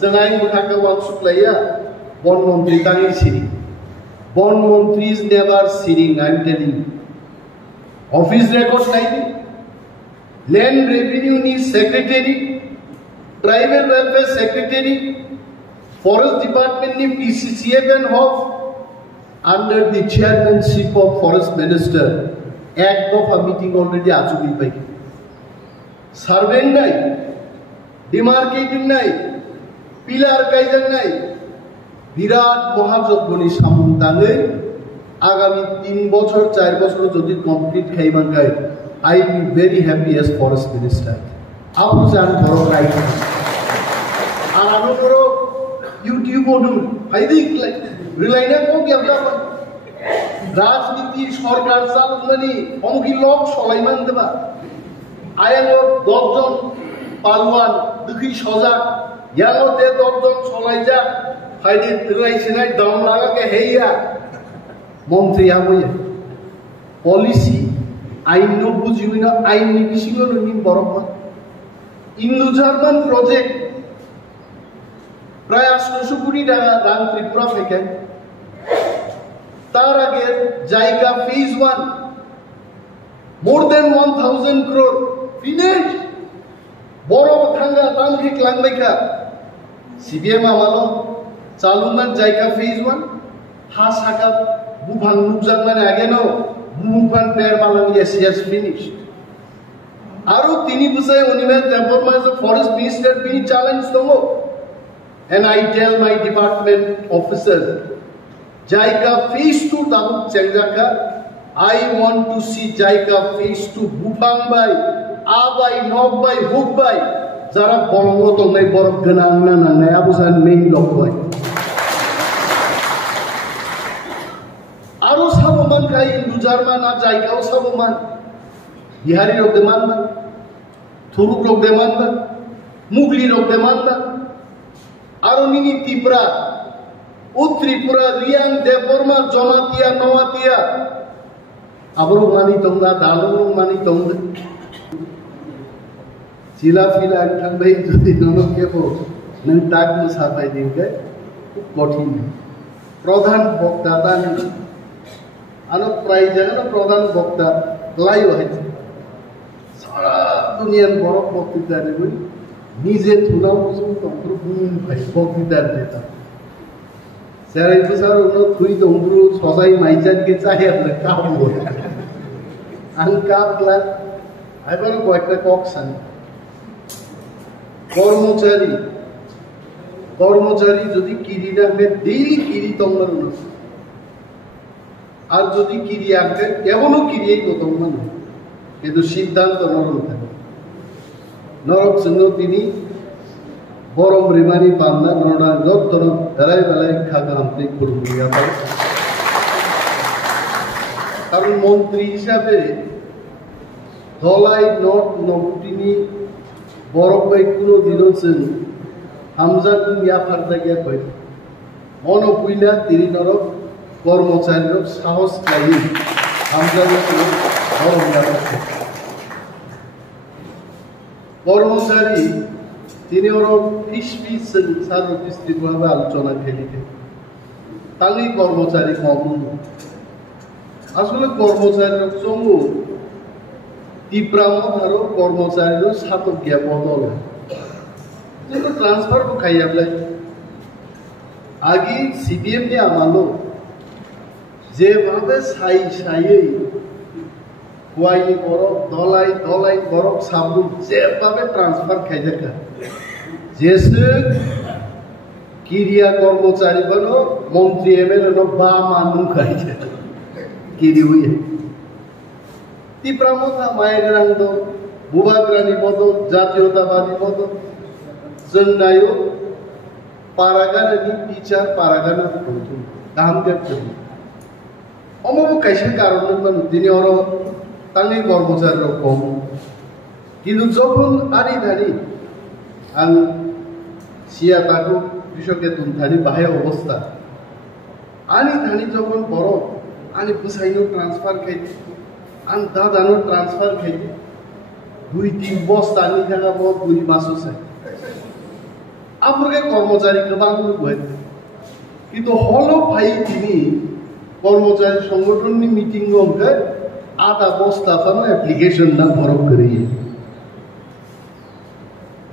Jangai Mutaka Wansuplaya, Bon Montri Tangi sitting. Bon Montri is never sitting, I'm telling you. Office records like Land Revenue needs Secretary, Tribal Welfare Secretary, Forest Department needs PCCF and Hof, under the chairmanship of Forest Minister. Act of a meeting already achieved by surveying night, demarcating night, pillar kaiser night, Virat Mohajogoni Samundane, Agami 3 বছর 4 বছর যদি complete খাইবান গায়, I will be very happy as Forest Minister. Apu jan boro right. Ar aro boro YouTube odun, haidi rely na ko ki apna রাজনীতি সরকার চালানি অমুকি লোক সলাইমান দেবা আয়ালো 10 জন পালওয়ান দুখি সজাগ ইয়ালোতে 10 জন সলাই যা ফাইদি রিলাইসিনাই দাম লাগাকে হেইয়া মন্ত্রী আবইয়া পলিসি আইন ন বুঝিবি না আইন নি বিসিগো নি বরফ ইন্দো জার্মান প্রজেক্ট প্রায় 800 কোটি টাকা রান ত্রিপুরা থেকে তার আগে জায়গা phase 1 more than 1000 crore finished বড় থাঙ্গা তামখি ক্লাংবাইকা সিবিএম আমালো চালুমান জায়গা phase 1 হা সাকা বুভাং নুকজানমানে আগে নো বুভাং পেয়ার মালাং yes finished আরো তিনি বুঝাই উনিমে টেম্পরমাইজ ফরেস্ট মিনিস্টার বিনি challenge দমো and I tell my department officer Jaika phase 2 tabuk chengjaka I want to see Jaika phase 2 bupang bai abai nok bai huk bai jara bolongo tongnai borok ganang na nai abusan main lok bai aro saboman kai Hindu Jarman na Jaika o saboman Bihari rok deman ba Thuruk rok deman ba Mugli rok deman ba aro nini Tripura Tripura, Riang, Deborma, Jonatia, Noatia. Abro mani tonga, Dalung mani tonga. Sila fila thang bai jodi nono ke bo nang tak mu sapai dinge kothin. Pradhan bokta tan ano prai jaga pradhan bokta lai hoy. Sara duniyan borok bokta ne boi nije thulao sum tongru bhai bokta deta. Saya itu sahaja thui tongru sosai maijan ke cahaya berkah boleh. Angkat lah, apa nak buat kekoksan. Kormocari jadi kiri dah daily kiri tongru. Ar jadi kiri angkat, ya bono kiri itu tongru. Itu sidang tongru. Norok sengot ini. Borom rimani pamna nona job tono dalai dalai khaga hamte kuruniya par karon মন্ত্রী হিসাবে Dhalai not নমটিনি Borok by কোনো দিনছেন হামজা দুনিয়া ফারদা গিয়া কই মনো পুইলা তিরি নরক কর্মচারীর সাহস খাই হামজা কর্মচারী তিনি ওর ফিস সার ডিস্ট্রিক্টভাবে আলোচনা খেলিতে তালি কর্মচারী কম আসলে কর্মচারীর চমু তীব্রামত আর কর্মচারীর সাতক গিয়া বদল যেটা ট্রান্সফার খাই আপনার আগে সিবিএম নিয়ে আমালো যেভাবে সাই কোয়াইনি বরফ দলাই বরফ সাবুন যেভাবে ট্রান্সফার খাই দেখা যেসে কিরিয়া কর্মচারী বলো মন্ত্রী এমএলএ বা মানু খাইছে কিরি হইয়ে তীব্রামতা মায়েরাং তো ভূভাগ্রানী পদ জাতীয়তাবাদী পদ জন্নায়ও পারাগানি টিচার পারাগানা প্রথম দাম দেখতে অমব কাইসে কারণ মানে তিনি ওর তাঙ্গি কর্মচারীর কম কিন্তু যখন আনি ধানি আং সিয়া তাকু কৃষকের তুমথানি বাহে অবস্থা আনি ধানি যখন বড় আনি বুসাইনো ট্রান্সফার খাইতে আন দাদানো ট্রান্সফার খাইতে 2-3 বস্তা আনি থাকা বহুত 2 মাস আছে আপনাকে কর্মচারী গোবাং লুবই কিন্তু হলো ভাই তিনি কর্মচারী সংগঠননি মিটিং গমকে আধা বস্তা ফানো অ্যাপ্লিকেশন না বরফ করিয়ে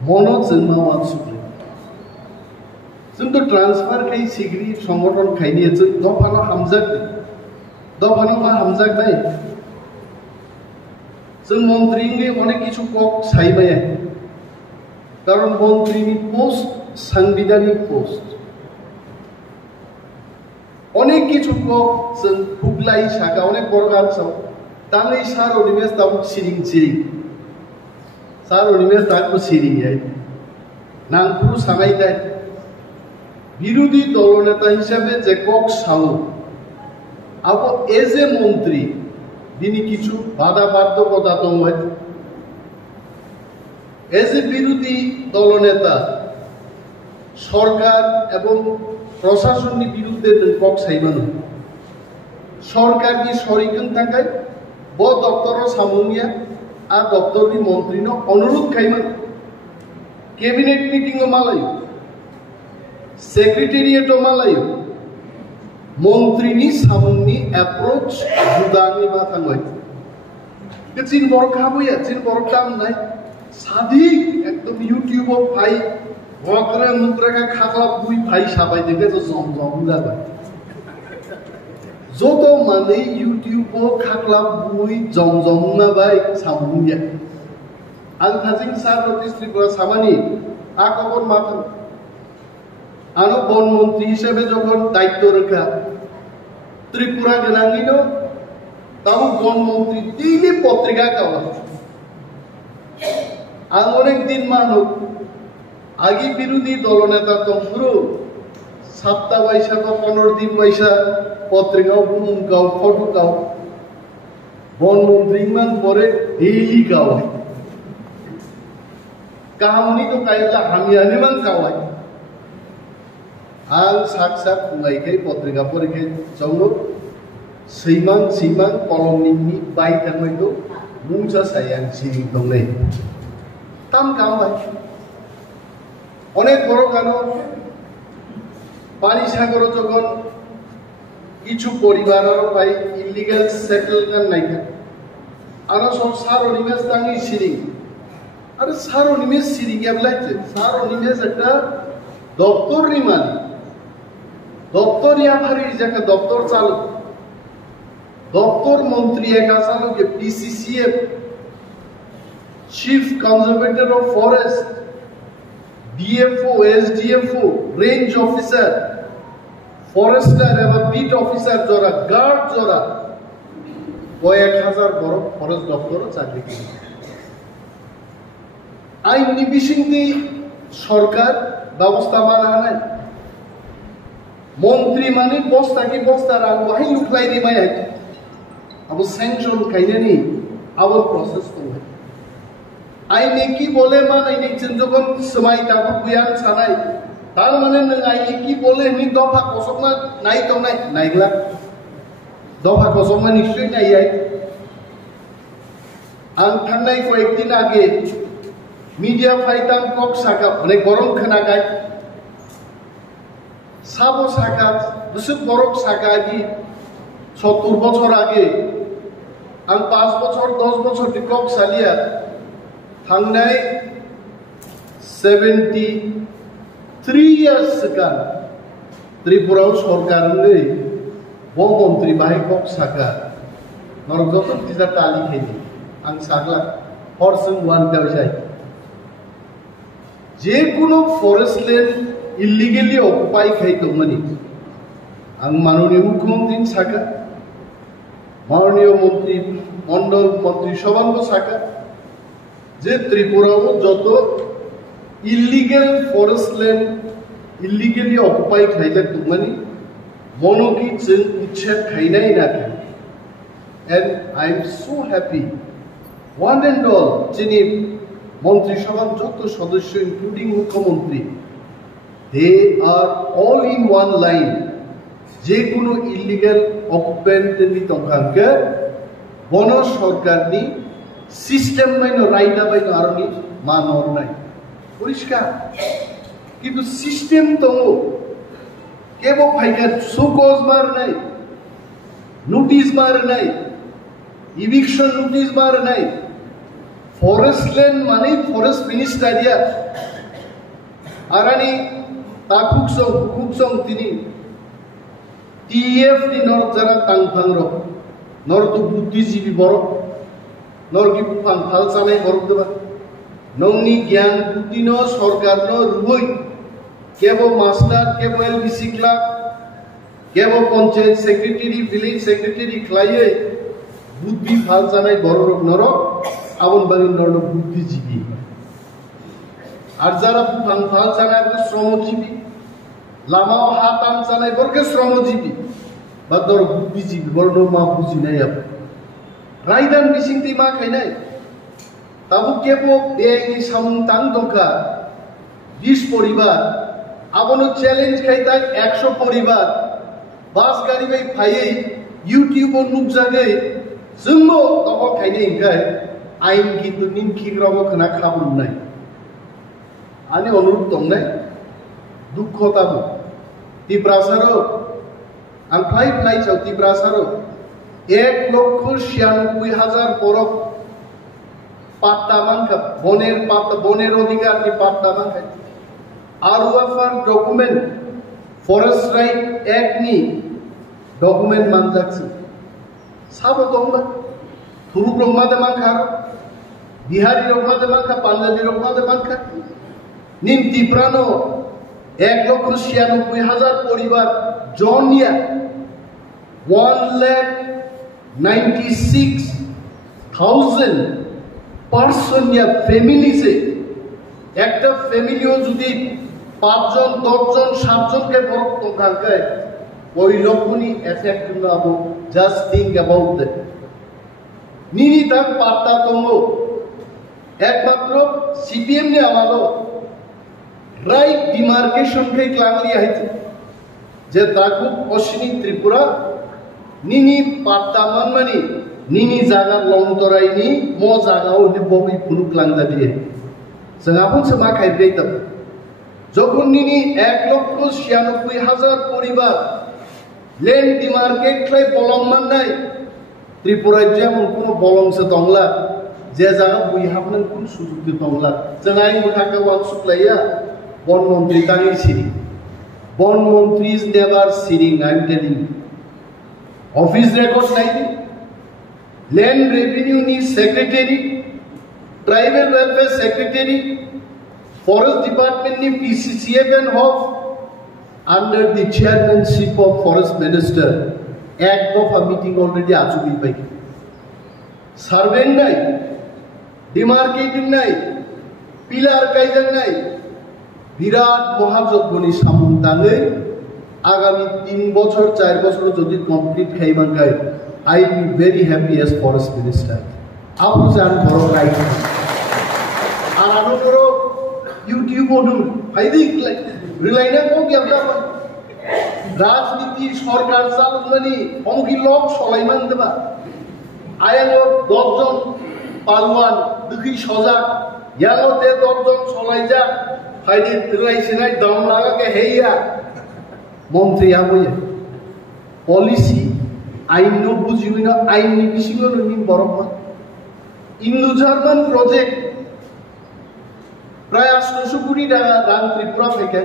মনো जों मावा सुप्रे जों तो ट्रांसफार खाई सिगरी संगठन खाइनि जों दफानो हामजाक दफानो मा हामजाक नाय जों मन्त्रीनि अनेक किछु কক साइबाय कारण मन्त्रीनि पोस्ट সাংবিধানিক পোস্ট অনেক কিছু কক जों হুগলাই শাখা অনেক বড় গাছাও তাহলে সার অনিমেষ তাও সিরিং সিরিং सार अनिमेष ताको सिरिं है नांगपुर सामाई देय বিরোধী দলনেতা হিসেবে যে কক সাউ আবো এজ এ মন্ত্রী তিনি কিছু বাধা বাধ্যকতা দং হয় এজ এ বিরোধী দলনেতা সরকার এবং প্রশাসনের বিরুদ্ধে কক সাইবানো সরকার কি সরিকন থাকায় ব দপ্তর সামুনিয়া আর দপ্তরনি মন্ত্রীন অনুরোধ খাইমান ক্যাবিনেট মিটিং মালায় সেক্রেটারিয়েট মালায় মন্ত্রীনি সামুনি অ্যাপ্রোচ জুদানি মাথা নয় চিন বড় খাবইয়া চিন বড় কাম নাই সাদিক একদম ইউটিউব ভাই ভক্তরা মুদ্রাকা খাগলা বুই ভাই সাবাই দেখে তো জমজম যাবে যত মানে ইউটিউব খাগলা বুই জমজম না ভাই সামুনিয়া আল থাজিং সার নোটিস ত্রিপুরা সামানি আ খবর মাথা আনো বনমন্ত্রী হিসেবে যখন দায়িত্ব রাখা ত্রিপুরা গেনাঙ্গিন তাও বনমন্ত্রী দিনে পত্রিকা কাওয়া আং অনেক দিন মানুষ আগে বিরোধী দলনেতা তন্ত্র সপ্তাহ পয়সা বা 15 দিন পয়সা পত্রিকাও বুম গাও ফটো গাও বনমন্ত্রী মান পরে ডেইলি গাওয়ায় কাহামনি তো কাইলা আমি আনিমান গাওয়ায় आं साक साक बुंनायखाय पत्रिका फरायखाय जावनो सैमान सैमान कलमनि बाय थांनायखौ मुंसा सायां सिरिं दंनाय ताम कामबाय अनेक बড় কারণ পানি সাগর যখন কিছু পরিবার আর ভাই ইলিগাল সেটেলমেন্ট নাই আর সব সার অনিমেষ তাঙ্গি সিরিং আর সার অনিমেষ সিরিং এবলাইছে সার অনিমেষ একটা দপ্তর রিমানি দপ্তর ইয়াভারির জায়গা দপ্তর চালু দপ্তর মন্ত্রী একা চালু কে PCCF chief conservator of forest DFO SDFO range officer forester এবং বিট অফিসার যারা গার্ড যারা কয়েক হাজার বড় ফরেস্ট দপ্তরও চাকরি করে আইন নিবিসিংতি সরকার ব্যবস্থা বানায় মন্ত্রী মানে বস্তা কি বস্তা রাখ বাহি লুকলাই রে মাই আবু স্যাংশন কাইনানি আবু প্রসেস তো আইনে কি বলে মান আইনে যখন সময় তারপর বুয়ান ছানাই তার মানে নং আইনে কি বলে নি দফা কসমা নাই তো নাই নাইগলা দফা কসমা নিশ্চয় নাই আই আং থানাই কয়েকদিন আগে মিডিয়া ফাইটাং কক সাকা অনেক গরম খানা গায় সাবো শাখা দুশো বরক শাখা আগে 70 বছর আগে আং 5 বছর 10 বছর টিকক সালিয়া থাংনাই 73 ইয়ার্স সিকান ত্রিপুরা সরকার নেই বমন্ত্রী বাহি কক শাখা নরগত তিজা তালি খাইনি আং সাগলা হরসং ওয়ান দাওজাই যে কোনো ফরেস্ট ল্যান্ড ইলিগেলি অকুপাই খাইতমানি আং মাননীয় মুখ্যমন্ত্রী শাখা মাননীয় মন্ত্রী মন্ডল মন্ত্রী সভাঙ্গ শাখা যে ত্রিপুরাও যত illegal forest land illegally occupy খাইলে তুমানি মনকি जों ইচ্ছা খাইনাই না খাই and I am so happy one and all যিনি মন্ত্রিসভার যত সদস্য ইনক্লুডিং মুখ্যমন্ত্রী they are all in one line যে কোনো ইলিগাল অকুপেন্ট নি তংখানকে বন সরকারনি সিস্টেম মাইনো রাইটা বাইনো আরনি মানর নাই পরিষ্কার কিন্তু সিস্টেম তো কেবল ভাইকার সুকোজ মার নাই, নোটিশ মার নাই, ইভিকশন নোটিশ মার নাই। ফরেস্ট ল্যান্ড মানে ফরেস্ট মিনিস্টারিয়া আরানি তা খুকসং তিনি TF ni nor jara tangphang rok nor tu buddhijibi borok nor ki phang phal sanai borok deba nongni gyan buddhi no sarkar no ruboi kebo master kebo LBC clerk kebo panchayat secretary village secretary khlaiye buddhi phal sanai borok norok abon bangin nor buddhijibi আর যারা phang phal sanai শ্রমজীবী লামাও হাতাম চালাই বর্গে শ্রমজীবী বা ধর বুদ্ধিজীবী বর্ণ মা বুঝি নাই আপনি রায়দান বিসিংতি মা খাই নাই তাবু কেবো বেআইনি সামতাং দঙ্কা 20 পরিবার আবনো চ্যালেঞ্জ খাইতা 100 পরিবার বাস গাড়ি বাই ফাইয়ে ইউটিউব ও নুক জাগে जोंबो তখন খাইনে ইনকাই আইন কিন্তু নিমখিগ্রব খানা খাবুন নাই আনি অনুরোধ দং নাই দুঃখ তাবো তিব্রাসারো आं फ्लाइ चाव तिब्रासारो 1,96,000 बरफ पाट्टा मानखा बनेर अधिकार नि पाट्टा मानखा आरुआफार डकुमेंट फरेस्ट राइट एक्ट नि डकुमेंट मानजाक्सि साबो दंबा थुरुक रंमादे मानखा बिहारी रंमादे मानखा पांजाबी रंमादे मानखा निन तिब्रानो 1,96,000 परिवार जनिया 1,96,000 person या फैमिली से एक फैमिली जुदी 5 जन 10 जन 7 जन के बरफ तो खाके ওই লক্ষণই এফেক্ট নাবো জাস্ট থিংক অ্যাবাউট দ্যাট নিনি তাক পাত্তা তঙ্গো একমাত্র সিপিএম নে আমালো রাইট ডিমার্কেশন কে ক্লাংলি আইছে যে তাকু অশ্বিনী ত্রিপুরা নিনি পাত্তা মানমানি নিনি জায়গা লংতরাইনি ম জায়গাও নি ববি ফুলুক লাংদা দিয়ে जोंहाबो मा खाइब्रेता যখন নিনি 1,96,000 পরিবার লেন ডিমার্কেট ক্লাই বলং মাননাই ত্রিপুরায় যেমন কোন বলংসে দংলা যে জায়গা বুই হাবনান কোন সুযোগ দি দংলা जोंहाय मुथाका वान सुप्लाइया বন মন্ত্রী তাঙ্গি সিরি বন মন্ত্রী ইজ নেভার সিরিং I am telling office record নাইনি ল্যান্ড রেভিনিউ নি secretary tribal welfare secretary forest department ने PCCF and HoFF under the chairmanship of forest minister act of a meeting already आचुकी पाई सर्वे नहीं डिमार्केटिंग नहीं पिलार कायजन नहीं विराट महाजगनी सामुंतांगे आगामी 3 বছর 4 বছর যদি কমপ্লিট খাইবাঙ্গাই I be very happy as forest minister आपको जान करो राइट আর আনো করো ইউটিউব ওডু ফাইদি রিলাইনা কো কি আমরা রাজনীতি সরকার চালানি অমকি লোক সলাইমান দেবা আয়ালো 10 জন পালওয়ান দুকি সজাগ ইয়ালোতে 10 জন সলাই যা ফাইদি রিলাইছিনাই দম লাগাকে হেইয়া মন্ত্রী আবইয়া পলিসি আইন ন বুঝিবি না আইন নি বিসিগো নি বরমা ইন্দু জার্মান প্রজেক্ট প্রায় 800 কোটি টাকা দান ত্রিপুরা থেকে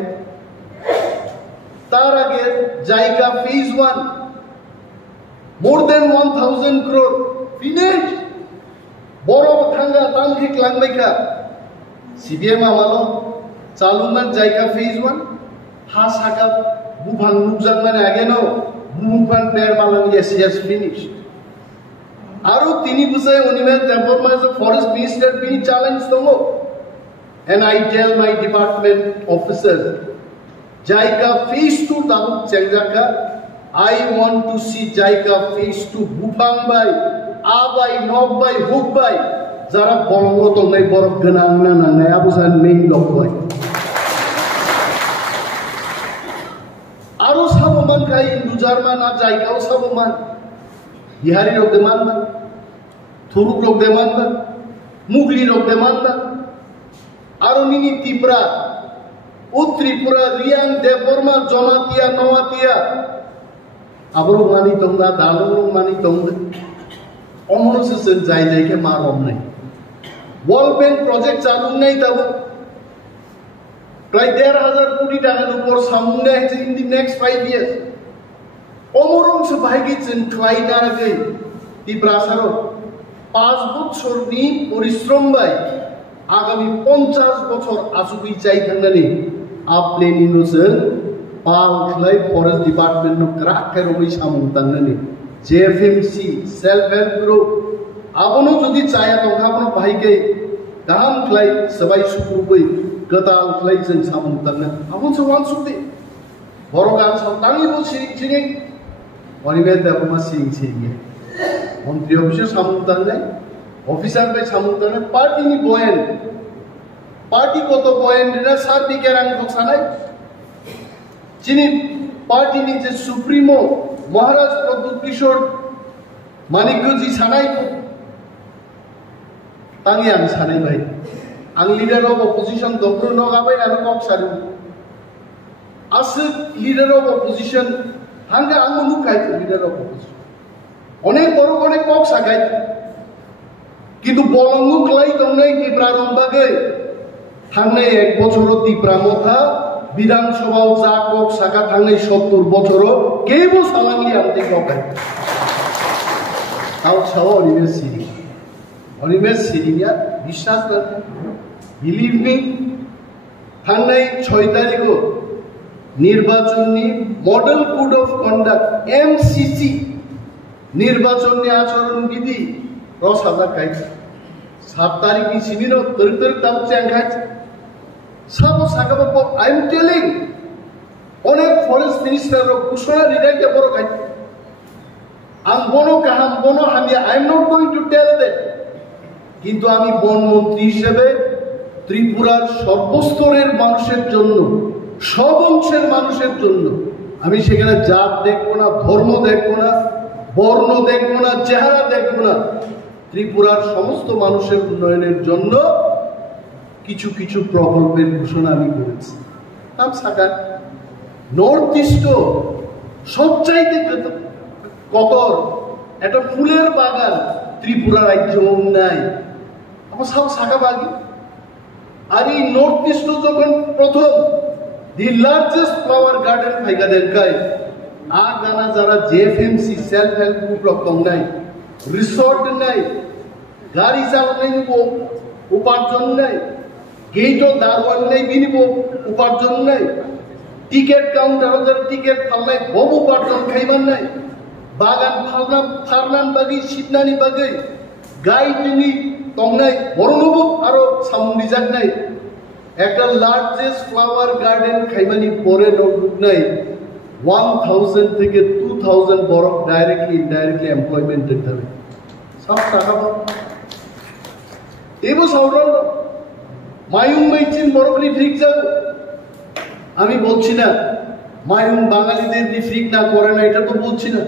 তার আগে জায়গা ফেজ 1 মোর দেন 1000 crore ফিনিশ বড় থাঙ্গা তামকি ক্লাংবাইকা সিবিএম আমালো চালুমান জায়গা ফেজ 1 হা সাকা বুভাং নুকজানমানে আগে নো বুভাং পেয়ার মালাম ইয়েস ফিনিশ आरो तिनी बुसाय ओनिमेन टेम्परमाइज ऑफ फॉरेस्ट मिनिस्टर बिनी चैलेंज दंगो and I tell my department officer JICA phase 2 ताबु चेंजाका I want to see JICA phase 2 बुफांग बाय आबाय नक बाय हुक बाय जरा बलंगो दंनाय बरफ गोनां नांनाय आबुसान मेन लकबाय आरो साबमान खाय हिंदू जार्मान आ जायकाव साबमान बिहारी लोग देमानदा थुरुक लोग देमानदा मुगली लोग देमानदा आरो मिनी तिब्रा ও ত্রিপুরা রিয়াং দেববর্মা জমাতিয়া নওয়াতিয়া আবার মানি তোমরা দালং মানি তোমরা অমনসেন যাই যাইকে মারম নাই ওয়ার্ল্ড ব্যাংক প্রজেক্ট চালু নাই তবে প্রায় 1,500 কোটি টাকার উপর সামনে আছে ইন দি নেক্সট 5 ইয়ার্স অমরংস ভাইগিছেন ক্লাইনার আগে ত্রিপুরাসারও 5 বছরনি পরিশ্রম বাই আগামী 50 বছর আসুকি চাই থাকনানি আপনি নিনোসেন পাল খ্লাই ফরেস্ট ডিপার্টমেন্ট নো ক্রাকের ওই সামুং তাংনানি জেএফএমসি সেলফ হেল্প গ্রুপ আপনো যদি চায়া তো আপনো ভাইকে গাहाम ख्लाई सबाई सुकुबै गदाल ख्लाई जों सामुं तांना आपन सवान सुदे बर' गान सावतांनि बो सिरिं अनिबे दाबमा सिरिं मन्त्रि अफिसाव सामुं तांनाय अफिसार बाय सामुं तांनाय पार्टीनि बयान पार्टीगत बयान दिना सार बिगारां दसानाय जिनि पार्टीनि जे सुप्रिमो महाराज प्रद्युत किशोर मानिकजी सानाय तांगे आं सानै भाई आं लीडर ऑफ अपोजिशन दंग्रो न गाबाय आरो कक सारू आसो लीडर ऑफ अपोजिशन हांगा आं नुकाय लीडर ऑफ अपोजिशन अनेक बड़ अनेक कक सागाय किन्तु बलंगु क्लाई दंनाय टिप्रा रंबागै थांनाय 1 बछर टिप्रा मथा विधानसभाव जा कक सागा थांनाय 70 बछर केबो सालांगि आंते ककाय आउ साव इउनिभार्सिटी অনিমেষ সিরিয়া বিশ্বাস করেন বিলিভ মি থাংনাই 6 তারিখও নির্বাচনী model code of conduct MCC নির্বাচনী আচরণ বিধি রসাদা কাই 7 তারিখনি সিনিনো তরতর তাও চ্যাংখাই সব সাগাবো আই এম টেলিং অনেক ফরেস্ট মিনিস্টার ঘোষণা রিডাইতে বড় কাই আম বনো কাহাম বনো আমি I am not going to tell that কিন্তু আমি বনমন্ত্রী হিসেবে ত্রিপুরার সর্বস্তরের মানুষের জন্য সব অংশের মানুষের জন্য আমি সেখানে জাত দেখব না ধর্ম দেখব না বর্ণ দেখব না চেহারা দেখব না ত্রিপুরার সমস্ত মানুষের উন্নয়নের জন্য কিছু কিছু প্রকল্পের ঘোষণা আমি করেছি নাম সাকার নর্থ ইস্ট সবচাইতে কতর একটা ফুলের বাগান ত্রিপুরা রাজ্য নাই আমার সব শাখা বাগি আর এই নর্থ ইস্ট যখন প্রথম দি লার্জেস্ট ফ্লাওয়ার গার্ডেন ফাইগা দেখায় আ গানা যারা জেএফএমসি সেলফ হেল্প গ্রুপ রকম নাই রিসোর্ট নাই গাড়ি চালানো নিব উপার্জন নাই গেটও দারওয়ান নাই বিনিব উপার্জন নাই টিকেট কাউন্টার টিকেট ফালনাই বহু উপার্জন খাইবার নাই বাগান ফারনান বাগি শিবনানি বাগি গাই টিনি তংনাই বড়নবু আরো সামুন্দি জাগ নাই একটা লার্জেস্ট ফ্লাওয়ার গার্ডেন খাইমানি পরে নোটবুক নাই 1000 থেকে 2000 বড় ডাইরেক্টলি ইনডাইরেক্টলি এমপ্লয়মেন্ট দিতে হবে সব টাকা এবো সাউরাল মায়ুং মাইচিন বড়বলি ঠিক যাব আমি বলছি না মায়ুং বাঙালিদের রিফ্রিক না করে না এটা তো বলছি না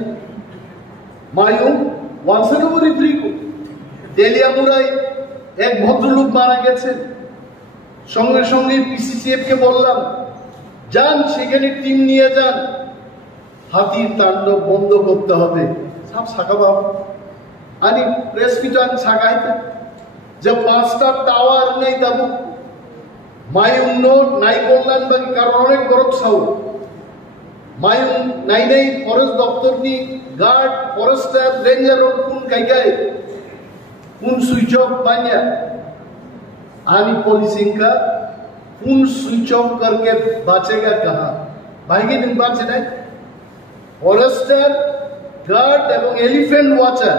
মায়ুং ওয়ানসের রিফ্রিক তেলিয়ামুড়ায় এক ভদ্রলোক মারা গেছেন সঙ্গে সঙ্গে পিসিসিএফ কে বললাম যান সেখানে টিম নিয়ে যান হাতির তাণ্ডব বন্ধ করতে হবে সব শাখা বাবু আনি প্রেস মিটান শাখাইতে যে 5টা টাওয়ার নেই তাবু মায়ুং নোট নাই কল্যাণ বাকি কারণ অনেক গরজ সাউ মায়ুং নাই নাই ফরেস্ট দপ্তরনি গার্ড ফরেস্টার রেঞ্জার কোন কাইগায় কোন সুইচ অফ बान्या आनी पोलिसिंग का कौन स्विच ऑफ करके बचेगा कहाँ भाई दिन बात है फॉरेस्टर गार्ड एवं एलिफेंट वाचार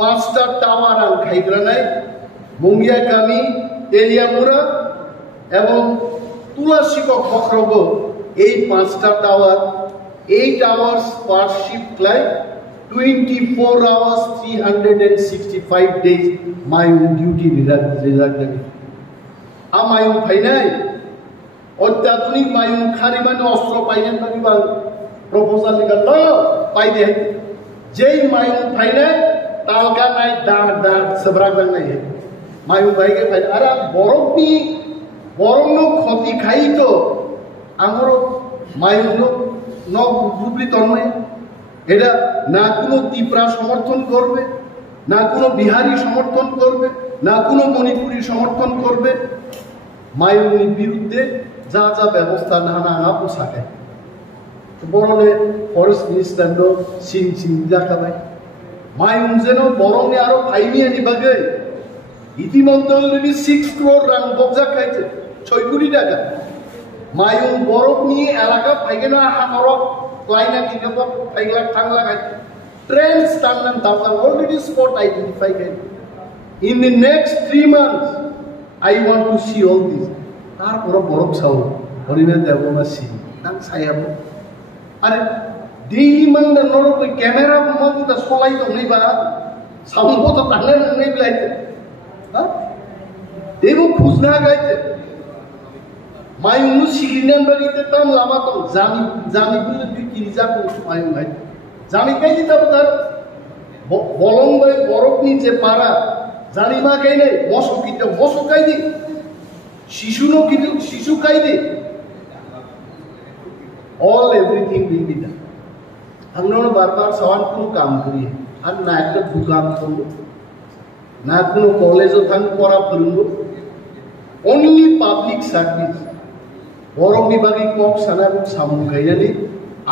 5টা টাওয়ার আন খাইগ্রা নাই মুঙ্গিয়া কামি তেলিয়ামুড়া এবং তুলাশিকক বখরগ এই 5টা tower 8 hours per shift like 24 hours 365 days my own duty result आमायु फाइनाय अत्याधुनिक मायु खारी माने अस्त्र पाइनेन बाकी बां प्रपोजल निकाल लो पाइ दे जेई मायु फाइनाय तालका नाय दाग दाग सबरा गन नाय मायु भाई के फाइन अरे बरफनी বরং ক্ষতি খাই তো আমার মায়ুন্য নবলি তন্ময় এটা না কোনো ত্রিপুরা সমর্থন করবে, না কোনো বিহারি সমর্থন করবে, না কোনো মণিপুরি সমর্থন করবে। মায়ুনির বিরুদ্ধে যা যা ব্যবস্থা না না পোশাকে বরলে ফরেস্ট মিনিস্টার সিন দেখাবাই মায়ুন যেন বরংে আরো ফাইনি আনিবাগে ইতিমধ্যে অলরেডি 6 crore রান বকজা খাইছে 6 কোটি টাকা। মায়ুন বরফ নিয়ে এলাকা ফাইগে না হামরক ক্লাইনা কি কব ফাইগলা থাংলা গাই ট্রেন স্টান্ডান দাবলা অলরেডি স্পট আইডেন্টিফাই গাই। In the next 3 months I want to see all this. তারপর বরফ ছাও হরিবে দেব না সি নাম ছায়াবো আরে ডেইলি মানদা নরক ক্যামেরা মগুটা সলাই তো নেই বা সামনে তো তাহলে নেই লাইতে হ্যাঁ দেবো খুঁজনা গাইতে মায়ুন সিগিনান বাড়িতে তাম লামা তো জামি বলে বিক্রি যাবো মায়ুন ভাই জামি কাই দিতাম তার বলং ভাই বরফ নিচে পাড়া জানি মা কাই নেই মশো কাই দি শিশুনো কিন্তু শিশু কাই দি all everything will be done. हम लोग बार-बार सवाल को काम करिए और ना एक दुकान खोलो ना কোনো কলেজ ওখান পড়া করুন only public service বড় বিভাগে কক সানার সামু গাইয়ানি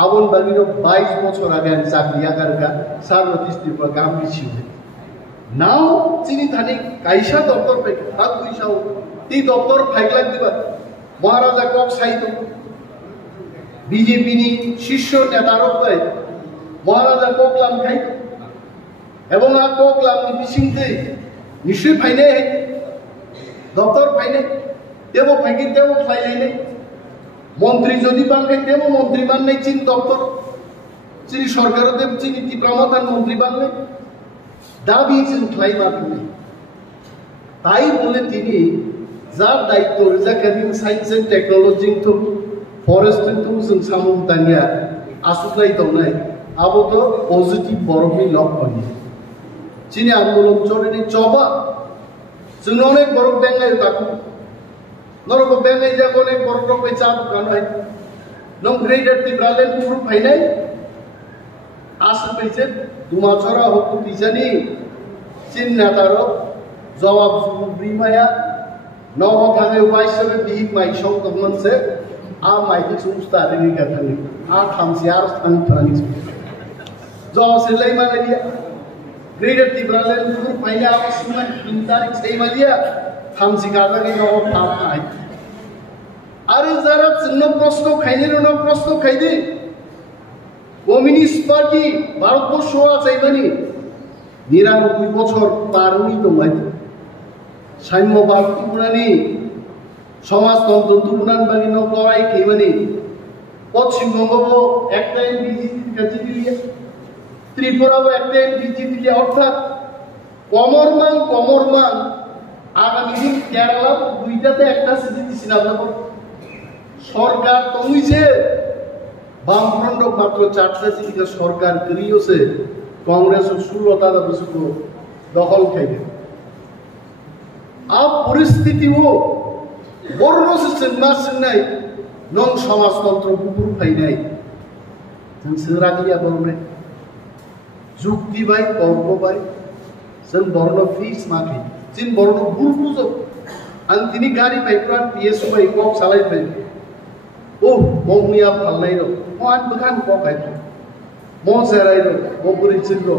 আবন বাগির 22 বছর আগে চাকরি আগারগা সার্বত্রিক ত্রিপুরা গাম দিছি নাও চিনি থানি কাইসা দপ্তর পে হাত পয়সাও এই দপ্তর ফাইগলা দিবা মহারাজা কক সাইতো বিজেপি নি শীর্ষ নেতারক মহারাজা কোকলাম খাইত এবং আর কোকলাম বিশিংতে নিশ্চয় ফাইনে দপ্তর ফাইনে দেব ফাইকি দেব ফাইলে মন্ত্রী যদি বানবে দেব মন্ত্রী বানলে চীন দপ্তর চিনি সরকার দেব চিনি ত্রিপুরামতান মন্ত্রী বানলে দাবি চিন ফ্লাই মারবে তাই বলে তিনি যার দায়িত্ব রিজার্ভ সায়েন্স এন্ড টেকনোলজি তো फरेस्ट तो जों सामु दानिया आसुख्लाय दंनाय आबो तो पजिटिव बरफनि लक बनि चिनि आंदोलन चोरनि चबा जों अनेक बरफ बेंगाय ताकु नरक बेंगाय जा अनेक बरफ पे चाप गानाय नों ग्रेटर टिब्रालेन पुरु फाइनाय आस पैसे दुमाछरा हकु तिजानि चिन नातारो जवाब ब्रिमाया नव थाङै वाइसबे बिहिक माइ सं दमनसे आ माइक सुस्ता रिनि गथानि आ थामसियार थांथानि जो सिलाई मालिया ग्रेटर टिब्रालेन पुरु फाइना आसुमान 3 तारिख sei मालिया थामसि गाजानि नव थाम आइ आरो जारा जोंनो प्रश्न खाइनेनो प्रश्न खाइदि कमिउनिस्ट पार्टी भारतबर्ष आइबानि 99 বছর পারনি দমাই সাম্যবাদ ত্রিপুরানি সমাজতন্ত্র তুলনান বানি নকরাই কেমানি পশ্চিমবঙ্গ একটা বিজেপির কাছে দিলিয়া ত্রিপুরাও একটা বিজেপি দিলিয়া অর্থাৎ কমরমান আগামী দিন কেরালা দুইটাতে একটা সিটি দিছিল আপনার সরকার তমিছে বামফ্রন্ট মাত্র 4টা সিটিকে সরকার করিয়েছে কংগ্রেস 16টা বছর দখল খাইবে आप परिस्थिति हो बर्न सिस्टेमा सिंनाय नों समाजतंत्र बुबुर फाइनाय जों सोरागिया बरने जुक्ति बाय तर्क बाय जों बर्न फिक्स माखै जिन बर्न भुल बुझो आं तिनि गारि पाइप्रा पिएस बाय कक सालाय बाय ओ ममिया फालनाय र म आन बखान कक आइ म जेराय र म बुरिचिन र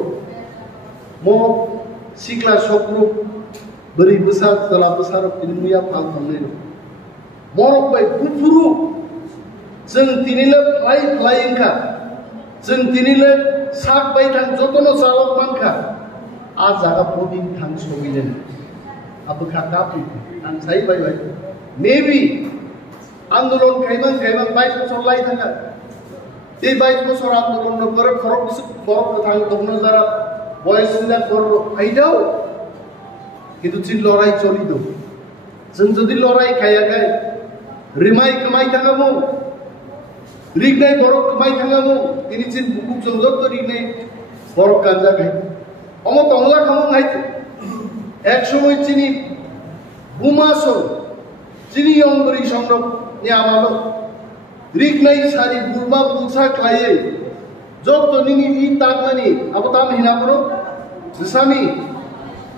म सिक्ला सकरु बरी besar setelah besar ilmiah hal tamnai morok bai bufuru जों तिनिले फ्लाइंखा जों तिनिले साक bai थां जतनो चालक मानखा आ जागा पदिन थां सगिलेन आबखा कापि आं साइ बाय मेबी आंदोलन खाइमान 22 বছর লাই थाङा এই 22 বছর आंदोलन न करे फरक बिस फरक थां दंनो जारा बयसना कर आइदाव কিন্তু চিন লড়াই চলিত जों যদি লড়াই খায়াখাই রিমাই কমাই থাকামু রিগনাই বরক কমাই থাকামু তিনি চিন বুকুক জলজত রিগনাই বরক গাঞ্জা খাই অমত অংলা খামু খাইতে এক সময় চিনি বুমাসো Chini Yongri Shonro Niamalo, Rignai Sari Burma Pulsa Claye, Joto Nini Takmani, Abatam Hinabro, Sami,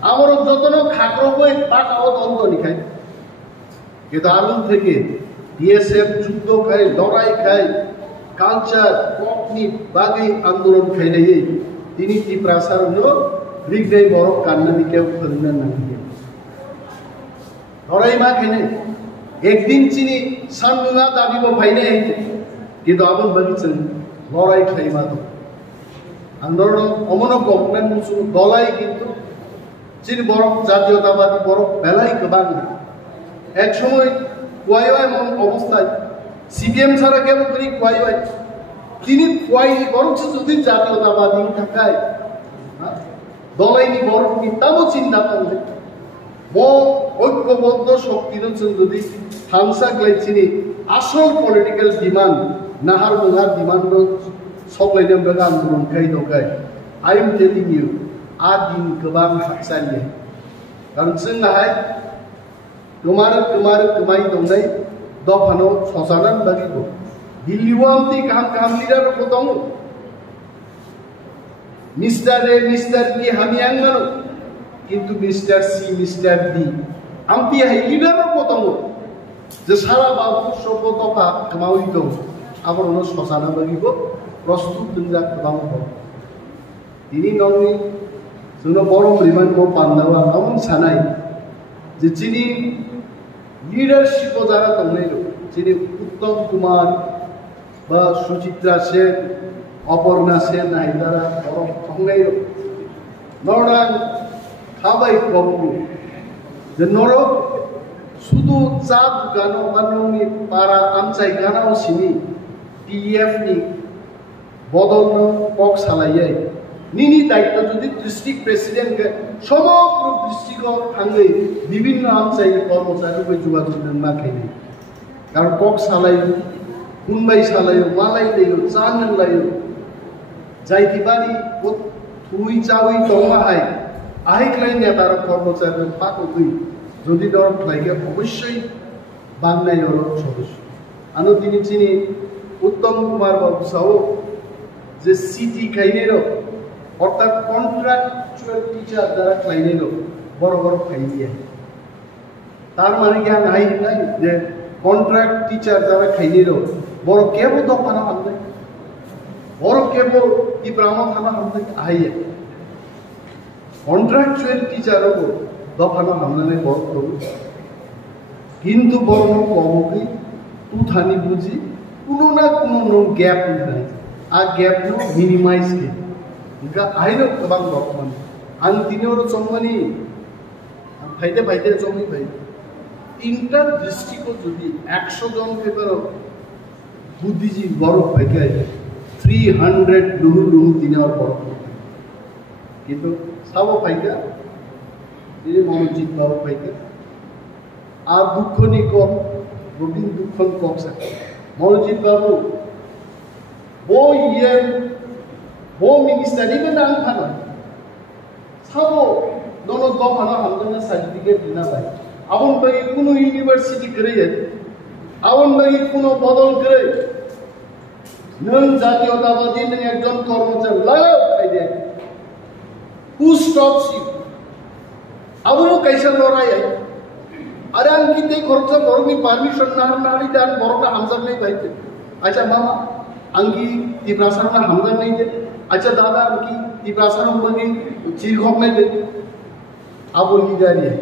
Amaro Jotono Kakrobo, Pak out on the Nikai. Gedarun Teke, DSF, Judo Kai, Lorai Kai, Culture, Cockney, Bagi, Anduron Kai, Tini Prasar no, Rignai Borok Kananike, Fernand. Lorai Makene. एक दिन चिनी सानुना दाबी को भाईने किंतु आबन बगिचन लड़ाई खाई मातो आंदोलन अमनो government मुसु Dalai किंतु चिनी बरफ জাতীয়তাবাদী বরফ বেলাই গোবাং এক সময় কোয়াইওয়াই মন অবস্থায় সিপিএম ছাড়া কেন করি কোয়াইওয়াই তিনি কোয়াই বরফ যদি জাতীয়তাবাদী থাকায় দলাইনি বরফ কি তাও চিন্তা করে ঐক্যবদ্ধ শক্তির যদি হামসা গ্লাইছিনি আসল পলিটিক্যাল ডিমান্ড নাহার মহার ডিমান্ড সবলাইনাম বেগা আন্দোলন খাই দকাই আই এম টেলিং ইউ আ দিন গোবাং হাকসানি কারণ जोंहाय गोमाय दंनाय दफानो ससानान बागिबो दिल्लीआव आमति गाहाम लिडार को दं मिस्टार ए मिस्टार की हामियांगनो किंतु मिस्टर सी मिस्टर डी आमति हाय लिडार को दं যে সারা বাবু সভ্যতা কমাউই দং আবরণ সসানা বাগিব প্রস্তুত দংজা কবাং তিনি নংনি जोंनो बरम रिमान को पान्दावा आमन सानाय जे चिनी लीडरशिप जारा दंनाय चिनी उत्तम कुमार बा सुचित्रा सेन अपर्णा सेन नायदारा बरम थंनाय नरदान खाबाय कबु जे नरक শুধু চাঁদ গানো বানমি পারা আমচাই গানাও সিনি টিএফ নি বদল পক সালাইয়াই নিনি দায়িত্ব যদি ডিস্ট্রিক্ট প্রেসিডেন্ট সমগ্র ডিস্ট্রিক্ট থাঙ্গে বিভিন্ন আমচাই কর্মচারীকে যোগাযোগ না খাইনি কারণ পক সালাই কুনবাই সালাইও মালাই দেও চান লাইও যাইতি বাড়ি থুই চাউই দমাহাই আইকলাই নেতার কর্মচারী পাকই যদি দরক লাগে অবশ্যই বাংলায় হলো সদস্য আনো তিনি চিনি উত্তম কুমার বাবু সাও যে সিটি খাইনেরো অর্থাৎ কন্ট্রাক্টুয়াল টিচার দ্বারা খাইনেরো বড় বড় খাইনিয়ে তার মানে কি নাই নাই যে কন্ট্রাক্ট টিচার দ্বারা খাইনেরো বড় কেবো দোকানা হামদে বড় কেবো ই ব্রাহ্মণ থানা হামদে আইয়ে কন্ট্রাক্টুয়াল টিচারও দফানো হামনানে বড় করু কিন্তু বড় কমকি তুথানি বুঝি কোনো না কোনো গ্যাপ নাই আর গ্যাপ নো মিনিমাইজ কে ইনকা আইনো কবাং রকমান আন তিনোর চমনি ফাইতে চমনি ভাই তিনটা দৃষ্টিকো যদি 100 জন পেপার বুদ্ধিজি বড় ফাইতে 300 লুহু তিনোর বড় কিন্তু সাবো ফাইতা ini monojit bawa baik. Dukkh ni kok, Robin dukkh kok sa. Monojit bawa, bo minister ni kan ang phana. Sabo dono do phana hamdana certificate dina bhai. Abon bhai kuno university करे है. Abon bhai kuno बदल करे. None জাতীয়তাবাদী ने একজন কর্মচারী লাগাও খাইদে. Who stops you? Abu kaisa lorai hai. Are an kite khorcha borni permission na nari dan borna hamzar nahi bhaite. Acha mama angi tibrasar na hamzar nahi de. Acha dada angi tibrasar bagi chirkhok nahi de. Abu leader hai.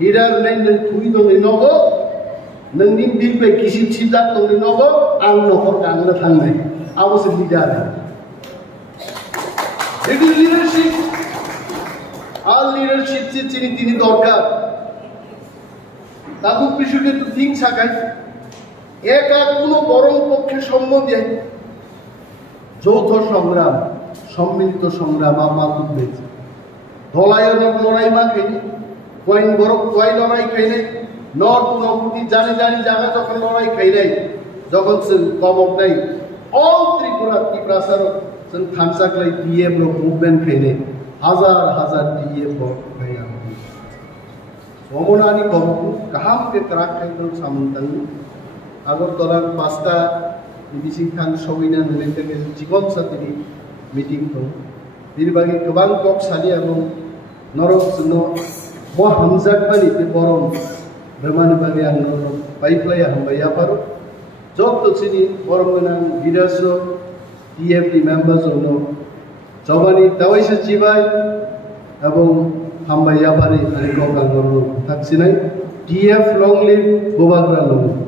Leader nahi nang thui do nogo nang nim bil pe kisi chidat to nogo ang nohor kangna thang nahi. Abu se leader hai. It is leadership. All leadership চিনি তিনি দরকার তাবুক বিষয়কে তো ঠিক থাকাই একা কোনো বরং পক্ষে সম্মতি যৌথ সংগ্রাম সম্মিলিত সংগ্রাম আমাদের হয়েছে দলায়ের লড়াই মা খাইনি কয়েন বরং কয় লড়াই খাই নাই নর্থ নবুতি জানি জায়গা যখন লড়াই খাই নাই যখন কমক নাই অল ত্রিপুরা ত্রিপ্রাসার থামসাকলাই ডিএম মুভমেন্ট খাই নাই হাজার DM Somonani Komu, Kaham ke Krakaiton Samantang, Agortolan Pasta, Ibisi Khan Sowina, and Chikon Satiri meeting from Birbagi Kabang Kok Sadiago, Norok no, Bo Hamzak Bani, the Boron, Brahman Bagian, Paiplaya, Hambayaparo, Jok to City, Boromana, Vidaso, TFD members of no, Jovani, Tawisha Chivai, Abong. Hamba Yapari, Aliko Kangoro, Taksinai, TF long live Bobagra long.